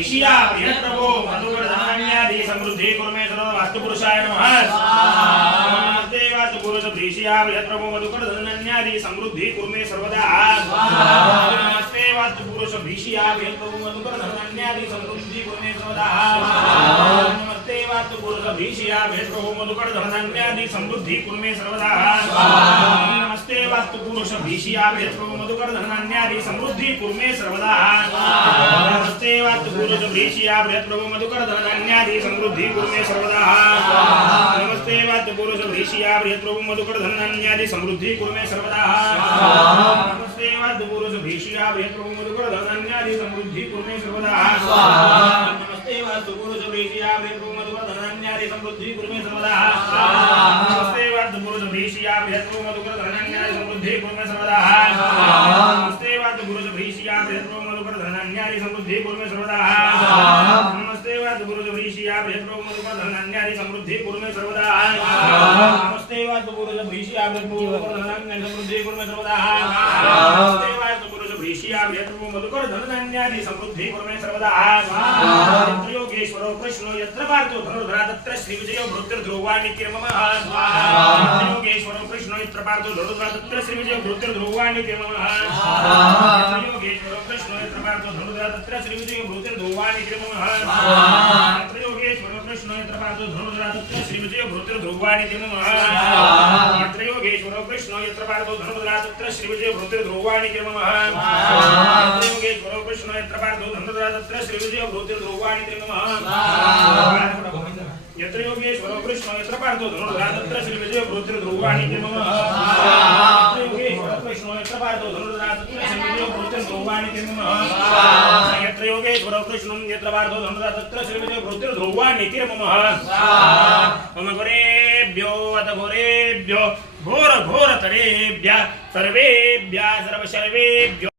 भीष्या प्रियप्रभो मधुकरधनान्यादि समृद्धि कुर्मे सर्व वास्तुपुरुषाय नमः नमस्ते वास्तुपुरुष भीष्या प्रियप्रभो मधुकरधनान्यादि समृद्धि कुर्मे सर्वदा नमस्ते वास्तुपुरुष भीष्या प्रियप्रभो मधुकरधनान्यादि समृद्धि कुर्मे सर्वदा नमस्ते वास्तुपुरुष भीष्या प्रियप्रभो मधुकरधनान्यादि समृद्धि कुर्मे सर्वदा नमस्ते वास्तुपुरुष भीष्या प्रियप्रभो मधुकरधनान्यादि समृद्धि कुर्मे सर्वदा नमस्ते वास्तुपुरुष भीष्या प्रियप्रभो मधुकरधनान्यादि समृद्धि कुर्मे सर्वदा नमस्ते वास्तुपुरुष भीष्या प्रियप्रभो मधुकरधनान्यादि समृद्धि कुर्मे सर्वदा नमस्ते वास्तुपुरुष भीष्या प्रियप्रभो मधुकरधनान्यादि समृद्धि कुर्मे सर्वदा नमस्ते वास्तुपुरुष भीष्या प्रियप्रभो मधुकरधनान्यादि समृद्धि कुर्मे सर्वदा नमस्ते वास्तुपुरुष भीष्या प्रियप्रभो मधुकरधनान्यादि समृद्धि कुर्मे सर्वदा नमस्ते वास्तुपुरुष भीष्या प्रियप्रभो मधुकरधनान्यादि समृद्धि कुर्मे सर्वदा नमस्ते वास्तुपुरुष भीष्या प्रियप्रभो मधुकरधनान्यादि समृद्धि कुर्मे सर्वदा नमस्ते वास्तुपुरुष भीष्या प्रियप्रभो मधुकरधनान्यादि समृद्धि कुर्मे सर्वदा नमस्ते वास्तुपुरुष भीष्या प्रियप्रभो मधुकरधनान्यादि समृद्धि कुर्मे सर्वदा यत्र योगेश्वरो कृष्णो यत्र पार्थो धनुर्धरा तत्र श्रीविजयो भृत्यर्ध्रुवाणि किर्ममः यत्र योगेश्वरो कृष्णो यत्र पार्थो धनुर्धरा तत्र श्रीविजयो भृत्यर्ध्रुवाणि किर्ममः यत्र योगेश्वरो कृष्णो यत्र पार्थो धनुर्धरा तत्र श्रीविजयो भृत्यर्ध्रुवाणि किर्ममः यत्र योगेश्वरो कृष्णो यत्र पार्थो धनुर्धरा तत्र श्रीविजयो भृत्यर्ध्रुवाणि किर्ममः यत्र योगेश्वरो कृष्णो यत्र पार्थो धनुर्धरा तत्र श्रीविजयो भृत्यर्ध्रुवाणि किर्ममः यत्र योगेश्वरो कृष्णो यत्र पार्थो धनुर्धरा तत्र श्रीविजयो भृत्यर्ध्रुवाणि किर्ममः यत्र योगेश्वरो कृष्णो यत्र पार्थो धनुर्धरा तत्र श्रीविजयो भृत्यर्ध्रुवाणि किर्ममः यत्र योगेश्वरो कृष्णो यत्र पार्थो धनुर्धरा तत्र श्रीविजयो भृत्यर्ध्रुवाणि किर्ममः यत्र योगेश्वरो कृष्णो यत्र पार्थो धनुर्धरा तत्र श्रीविजयो भृत्यर्ध्रुवाणि किर्ममः मम गुरेभ्यो अथ घोरेभ्यो घोर घोर तरेभ्यः सर्वेभ्यः सर्वशर्वेभ्यो